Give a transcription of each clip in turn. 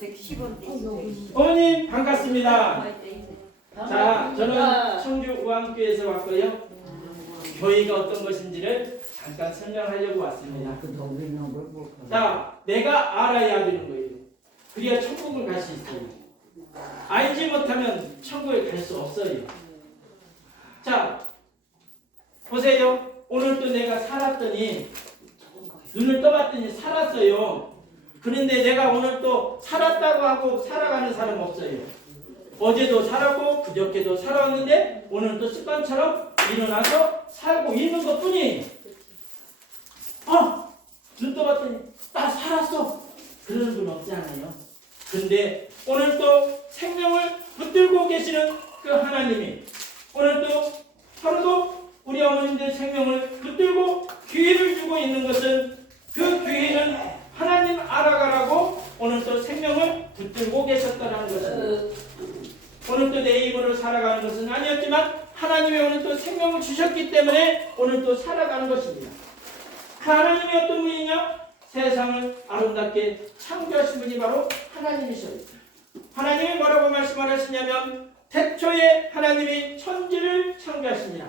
110원. 어머님 반갑습니다. 자, 저는 청주 우암교에서 왔고요. 교회가 어떤 것인지를 잠깐 설명하려고 왔습니다. 자, 내가 알아야 되는 거예요. 그래야 천국을 갈 수 있어요. 알지 못하면 천국에 갈 수 없어요. 자, 보세요. 오늘 또 내가 살았더니 눈을 떠봤더니 살았어요. 그런데 내가 오늘 또 살았다고 하고 살아가는 사람 없어요. 어제도 살았고 그저께도 살았는데 오늘 또 습관처럼 일어나서 살고 있는 것 뿐이에요. 눈 떠봤더니 나 살았어. 그러는 분 없잖아요. 근데 오늘 또 생명을 붙들고 계시는 그 하나님이 오늘 또 하루도 우리 어머님들 생명을 붙들고 기회를 주고 있는 것은 그 기회는 하나님 알아가라고 오늘 또 생명을 붙들고 계셨다는 것입니다. 오늘 또 내 힘으로 살아가는 것은 아니었지만 하나님이 오늘 또 생명을 주셨기 때문에 오늘 또 살아가는 것입니다. 그 하나님이 어떤 분이냐? 세상을 아름답게 창조하신 분이 바로 하나님이셔요. 하나님이 뭐라고 말씀하셨냐면 태초에 하나님이 천지를 창조하십니다.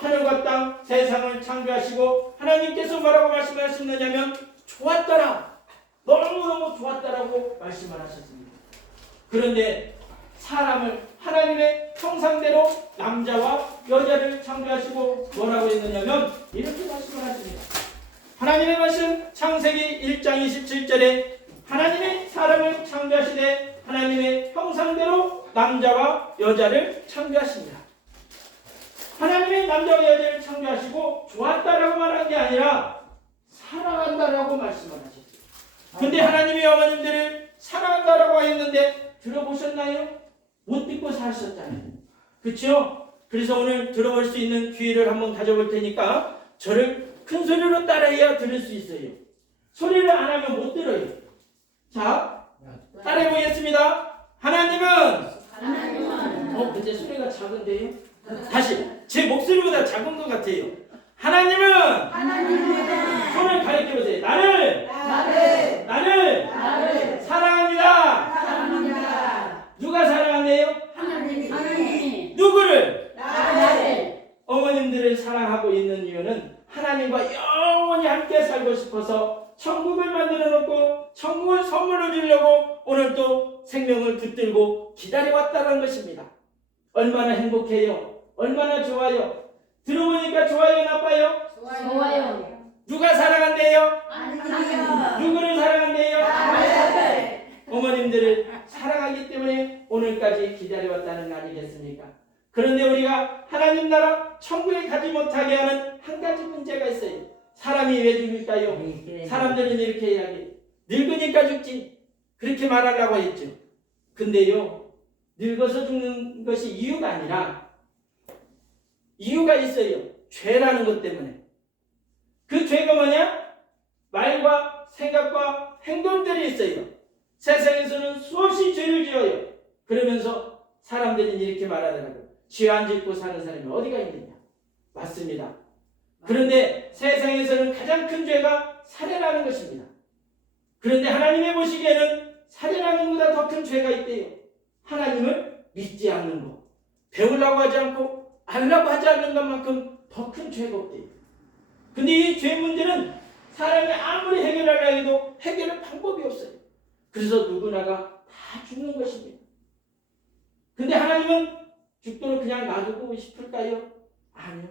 하늘과 땅 세상을 창조하시고 하나님께서 뭐라고 말씀하셨느냐면 좋았더라. 너무너무 좋았다라고 말씀을 하셨습니다. 그런데 사람을 하나님의 형상대로 남자와 여자를 창조하시고 뭐라고 했느냐면 이렇게 말씀을 하십니다. 하나님의 말씀 창세기 1장 27절에 하나님이 사람을 창조하시되 하나님의 형상대로 남자와 여자를 창조하십니다. 하나님이 남자와 여자를 창조하시고 좋았다라고 말한 게 아니라 사랑한다라고 말씀을 하셨어요. 근데 하나님이 어머님들을 사랑한다라고 했는데 들어보셨나요? 못 듣고 사셨잖아요. 그렇죠? 그래서 오늘 들어볼 수 있는 기회를 한번 가져볼 테니까 저를 큰 소리로 따라해야 들을 수 있어요. 소리를 안 하면 못 들어요. 자, 따라해 보겠습니다. 하나님은 근데 소리가 작은데요? 다시 제 목소리보다 작은 것 같아요. 하나님은 손을 가리켜 보세요. 나를 사랑합니다. 누가 사랑한대요? 하나님이. 누구를? 나를. 어머님들을 사랑하고 있는 이유는 하나님과 영원히 함께 살고 싶어서 천국을 만들어 놓고 천국을 선물로 주려고 오늘 또 생명을 붙들고 기다려왔다는 것입니다. 얼마나 행복해요. 얼마나 좋아요. 들어보니까 좋아요, 나빠요? 좋아요. 누가 사랑한대요? 아니요. 누구를 사랑한대요? 나를. 어머님들을 사랑하기 때문에 오늘까지 기다려왔다는 거 아니겠습니까? 그런데 우리가 하나님 나라 천국에 가지 못하게 하는 한 가지 문제가 있어요. 사람이 왜 죽을까요? 사람들은 이렇게 이야기해요. 늙으니까 죽지. 그렇게 말하려고 했죠. 근데요, 늙어서 죽는 것이 이유가 아니라 이유가 있어요. 죄라는 것 때문에. 그 죄가 뭐냐? 말과 생각과 행동들이 있어요. 세상에서는 수없이 죄를 지어요. 그러면서 사람들은 이렇게 말하더라고요. 죄 안 짓고 사는 사람이 어디가 있느냐? 맞습니다. 그런데 세상에서는 가장 큰 죄가 살해라는 것입니다. 그런데 하나님이 보시기에는 살해라는 것보다 더 큰 죄가 있대요. 하나님을 믿지 않는 것. 배우려고 하지 않고 알려고 하지 않는 것만큼 더 큰 죄가 없대요. 근데 이 죄 문제는 사람이 아무리 해결하려 해도 해결할 방법이 없어요. 그래서 누구나가 다 죽는 것입니다. 근데 하나님은 죽도록 그냥 놔두고 싶을까요? 아니요.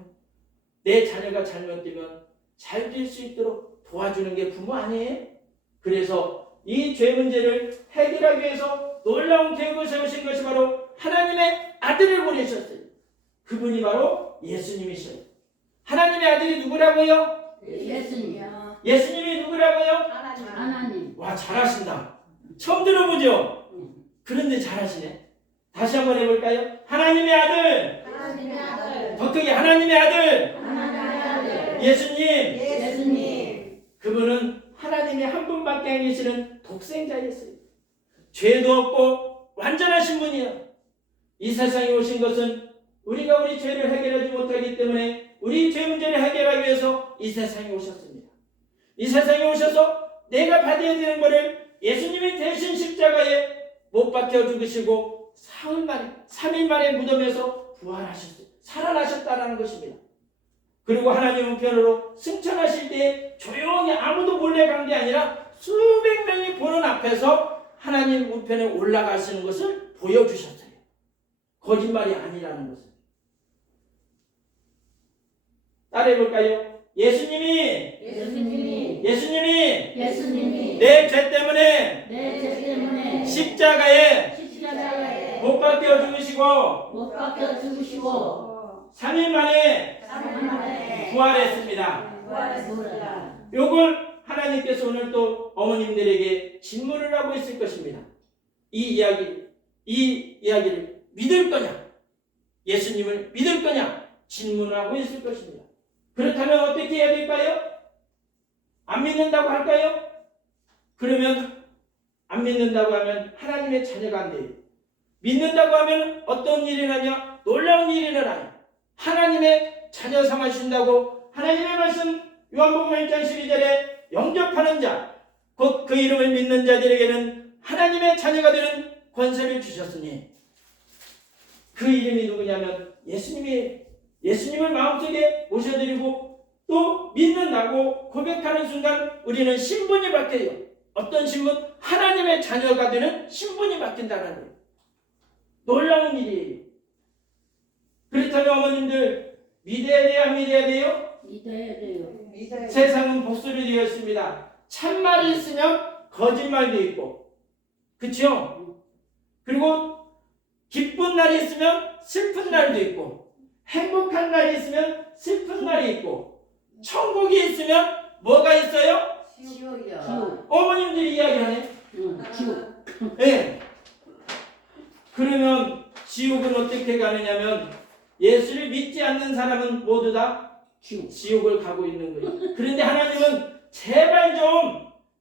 내 자녀가 잘못되면 잘 될 수 있도록 도와주는 게 부모 아니에요? 그래서 이 죄 문제를 해결하기 위해서 놀라운 계획을 세우신 것이 바로 하나님의 아들을 보내셨어요. 그분이 바로 예수님이셔요. 하나님의 아들이 누구라고요? 예수님이요. 예수님이 누구라고요? 하나님. 와, 잘하신다. 처음 들어보죠? 그런데 잘하시네. 다시 한번 해볼까요? 하나님의 아들. 하나님의 아들. 더 크게 하나님의 아들. 하나님의 아들. 예수님. 예수님. 그분은 하나님이 한 분밖에 안 계시는 독생자였어요. 죄도 없고 완전하신 분이요. 이 세상에 오신 것은 우리가 우리 죄를 해결하지 못하기 때문에 우리 죄 문제를 해결하기 위해서 이 세상에 오셨습니다. 이 세상에 오셔서 내가 받아야 되는 것을 예수님이 대신 십자가에 못 박혀 죽으시고 3일 만에 무덤에서 부활하셨어요. 살아나셨다라는 것입니다. 그리고 하나님 우편으로 승천하실 때 조용히 아무도 몰래 간 게 아니라 수백 명이 보는 앞에서 하나님 우편에 올라가시는 것을 보여주셨어요. 거짓말이 아니라는 것을. 따라해볼까요? 예수님이 내 죄 때문에 십자가에 못 박혀 죽으시고 3일 만에 부활했습니다. 요걸 하나님께서 오늘 또 어머님들에게 질문을 하고 있을 것입니다. 이 이야기를 믿을 거냐? 예수님을 믿을 거냐? 질문을 하고 있을 것입니다. 그렇다면 어떻게 해야 될까요? 안 믿는다고 할까요? 그러면 안 믿는다고 하면 하나님의 자녀가 안 돼요. 믿는다고 하면 어떤 일이 나냐? 놀라운 일이 일어나요. 하나님의 자녀 삼아주신다고 하나님의 말씀 요한복음 1장 12절에 영접하는 자, 곧 그 이름을 믿는 자들에게는 하나님의 자녀가 되는 권세를 주셨으니 그 이름이 누구냐면 예수님을 마음속에 모셔드리고 또 믿는다고 고백하는 순간 우리는 신분이 바뀌어요. 어떤 신분? 하나님의 자녀가 되는 신분이 바뀐다는 거예요. 놀라운 일이에요. 그렇다면 어머님들 믿어야 돼요? 안 믿어야 돼요? 믿어야 돼요. 세상은 복수로 되어 있습니다. 참말이 있으면 거짓말도 있고, 그렇죠? 그리고 기쁜 날이 있으면 슬픈 날도 있고, 행복한 날이 있으면 슬픈 날이 있고, 천국이 있으면 뭐가 있어요? 지옥. 어머님들이 이야기하네. 지옥. 네. 그러면 지옥은 어떻게 가느냐면 예수를 믿지 않는 사람은 모두 다 지옥을 가고 있는 거예요. 그런데 하나님은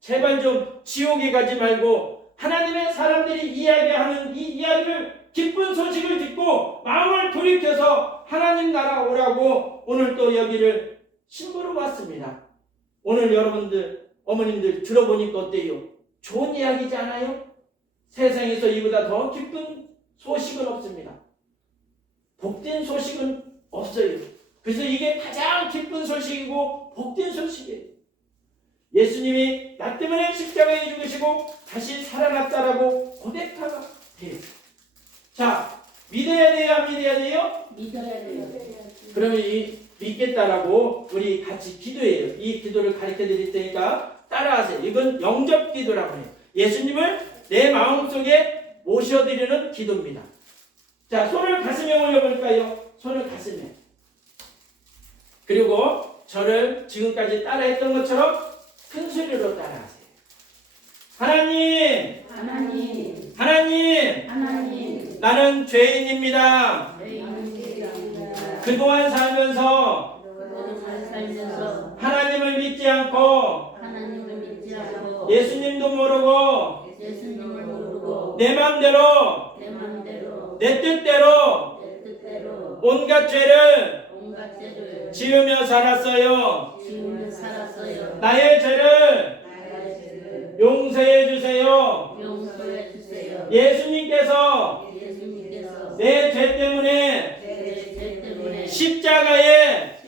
제발 좀 지옥에 가지 말고 하나님의 사람들이 이야기하는 이 이야기를 기쁜 소식을 듣고 마음을 돌이켜서 하나님 나라 오라고 오늘 또 여기를 신부로 왔습니다. 오늘 여러분들 어머님들 들어보니까 어때요? 좋은 이야기지 않아요? 세상에서 이보다 더 기쁜 소식은 없습니다. 복된 소식은 없어요. 그래서 이게 가장 기쁜 소식이고 복된 소식이에요. 예수님이 나 때문에 십자가에 죽으시고 다시 살아났다라고 고백하가 돼요. 자, 믿어야 돼요? 안 믿어야 돼요? 믿어야 돼요. 그러면 이 믿겠다라고 우리 같이 기도해요. 이 기도를 가르쳐 드릴 테니까 따라하세요. 이건 영접 기도라고 해요. 예수님을 내 마음속에 모셔드리는 기도입니다. 자, 손을 가슴에 올려볼까요? 손을 가슴에. 그리고 저를 지금까지 따라했던 것처럼 큰 소리로 따라하세요. 하나님, 나는 죄인입니다. 그동안 살면서 하나님을 믿지 않고 예수님도 모르고 내 맘대로 내 뜻대로 온갖 죄를 지으며 살았어요. 나의 죄를 용서해 주세요. 예수님께서 내 죄 때문에 십자가에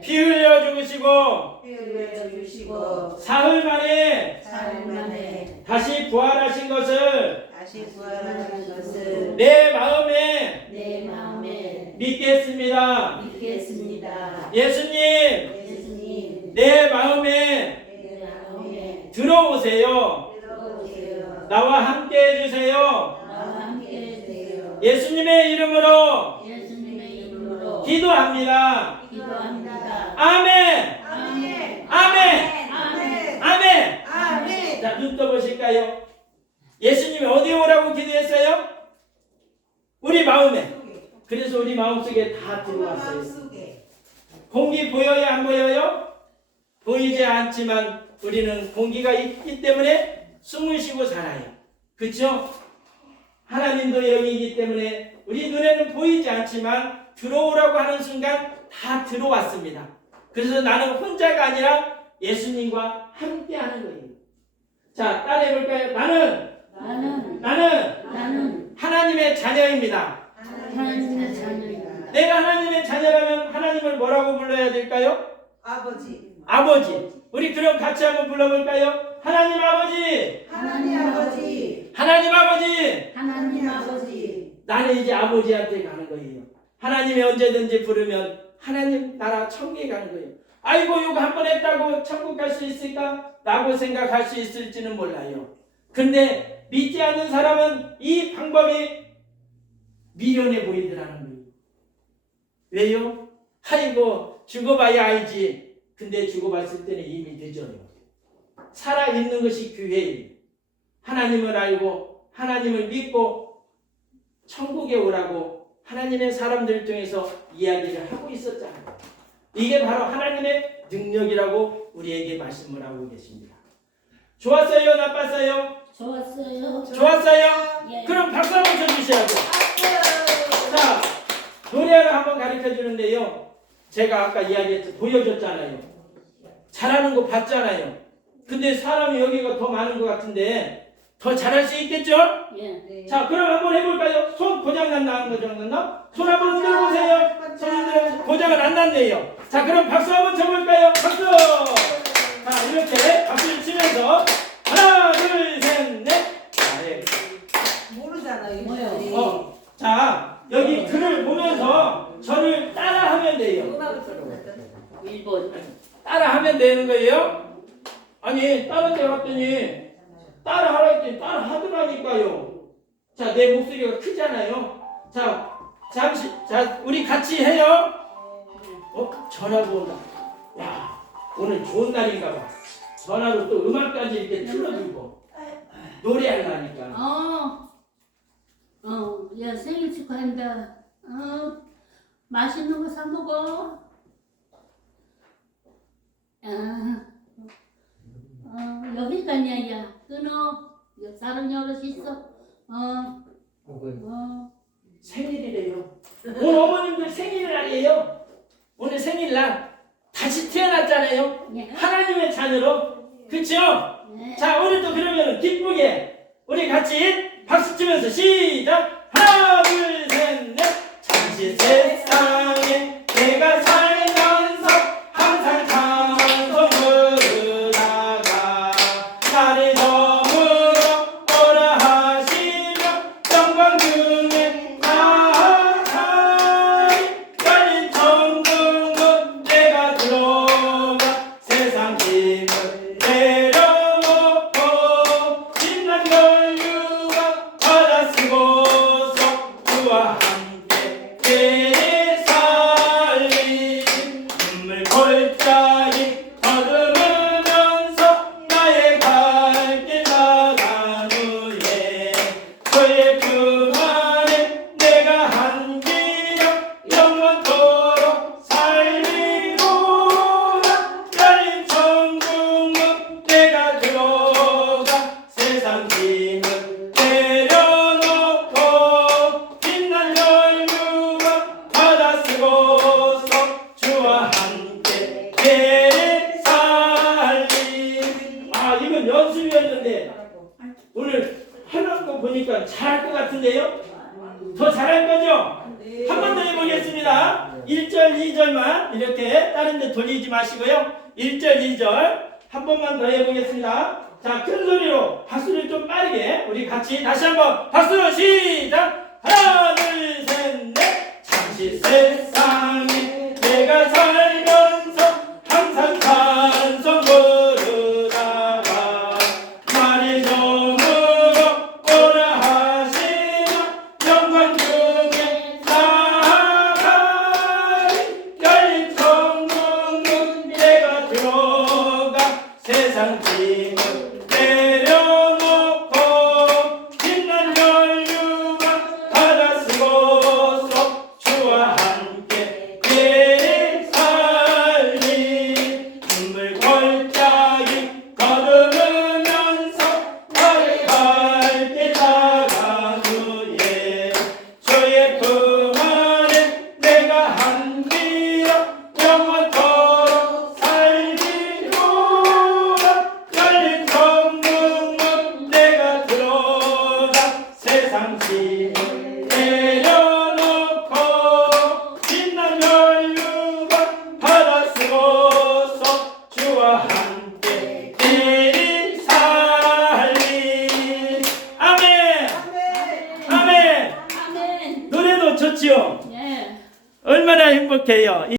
피 흘려 죽으시고 사흘 만에 다시 부활하신 것을 내 마음에 믿겠습니다. 예수님, 내 마음에 들어오세요. 나와 함께 해주세요. 예수님의 이름으로 기도합니다. 아멘. 자, 눈 떠보실까요? 예수님이 어디에 오라고 기도했어요? 우리 마음에. 그래서 우리 마음속에 다 들어왔어요. 공기 보여요? 안 보여요? 보이지 않지만 우리는 공기가 있기 때문에 숨을 쉬고 살아요. 그렇죠? 하나님도 영이기 때문에 우리 눈에는 보이지 않지만 들어오라고 하는 순간 다 들어왔습니다. 그래서 나는 혼자가 아니라 예수님과 함께 하는 거예요. 자, 따라해볼까요? 나는 자녀입니다. 하나님의 자녀입니다. 내가 하나님의 자녀라면 하나님을 뭐라고 불러야 될까요? 아버지. 아버지. 우리 그럼 같이 한번 불러볼까요? 하나님 아버지. 하나님 아버지. 하나님 아버지. 하나님 아버지. 나는 이제 아버지한테 가는 거예요. 하나님이 언제든지 부르면 하나님 나라 천국에 가는 거예요. 아이고 이거 한 번 했다고 천국 갈 수 있을까? 라고 생각할 수 있을지는 몰라요. 근데 믿지 않는 사람은 이 방법이 미련해 보이더라는 거예요. 왜요? 아이고 죽어봐야 알지. 근데 죽어봤을 때는 이미 늦어요. 살아있는 것이 교회예요. 하나님을 알고 하나님을 믿고 천국에 오라고 하나님의 사람들 중에서 이야기를 하고 있었잖아요. 이게 바로 하나님의 능력이라고 우리에게 말씀을 하고 계십니다. 좋았어요? 나빴어요? 좋았어요. 좋았어요? 예. 그럼 박수 한번 쳐주셔야죠. 자, 노래를 한번 가르쳐 주는데요. 제가 아까 보여줬잖아요. 잘하는 거 봤잖아요. 근데 사람이 여기가 더 많은 것 같은데 더 잘할 수 있겠죠? 예. 자, 그럼 한번 해볼까요? 손 고장났나 안 고장났나? 손 한번 흔들어 보세요. 손 흔들어 고장은 안 났네요. 자, 그럼 박수 한번 쳐볼까요? 박수! 자, 이렇게 박수를 치면서 하나, 둘, 셋, 넷. 자, 네. 모르잖아요. 뭐요? 자, 여기 글을 보면서 저를 따라하면 돼요. 음악을 들어봤다. 1번. 따라하면 되는 거예요? 아니, 다른 데 갔더니 따라하라 했더니 따라하더라니까요. 자, 내 목소리가 크잖아요. 자, 잠시, 자, 우리 같이 해요. 전화가 온다. 야, 오늘 좋은 날인가 봐. 전화로 또 음악까지 이렇게 틀어주고 노래하려니까. 야, 생일 축하한다. 맛있는 거 사 먹어. 여기까지야, 야. 끊어. 다른 여럿 있어. 생일이래요. 오늘 어머님들 생일날이에요. 오늘 생일날 다시 태어났잖아요. 예. 하나님의 자녀로. 그쵸? 네. 자, 오늘도 그러면 기쁘게 우리 같이 박수 치면서 시작! 하나, 둘, 셋, 넷! 잠시 세상에 내가 살면서 항상 찬송 부르다가 나를 저물어 오라 하시며 영광 중에 나아가리 열린 천국은 내가 들어가 세상 힘을 내려놓고 빛난 연유가 바다 쓰고서 주와 함께 내 살림 눈물 골짜기 더듬으면서 나의 갈 길 나간 후에 그의 품 안에 내가 한 기력 영원토록 살리고라 열린 천국문 내가 들어가 세상 짐을 내려놓고 빛난 열무와 바다 쓰고서 주와 함께 내 살림. 아, 이건 연습이었는데 오늘 하는 거 보니까 잘할 것 같은데요? 더 잘할 거죠? 한 번 더 해보겠습니다. 1절, 2절만 이렇게 다른 데 돌리지 마시고요. 1절, 2절 한 번만 더 해보겠습니다. 자, 큰 소리로 박수를 좀 빠르게 우리 같이 다시 한번 박수 시작! 하나, 둘, 셋, 넷! 잠시 세상에 내가 살면서 항상 찬송 부르다가 말이 저물어 오라 하시며 영광 중에 나아가리 열린 천국문 내가 들어가 세상 짐을 내려놓고 빛난 연유가 바다 쓰고서 주와 함께 함께 내일 살리. 아멘. 아멘. 아멘. 아멘. 노래도 좋지요. 예. 얼마나 행복해요.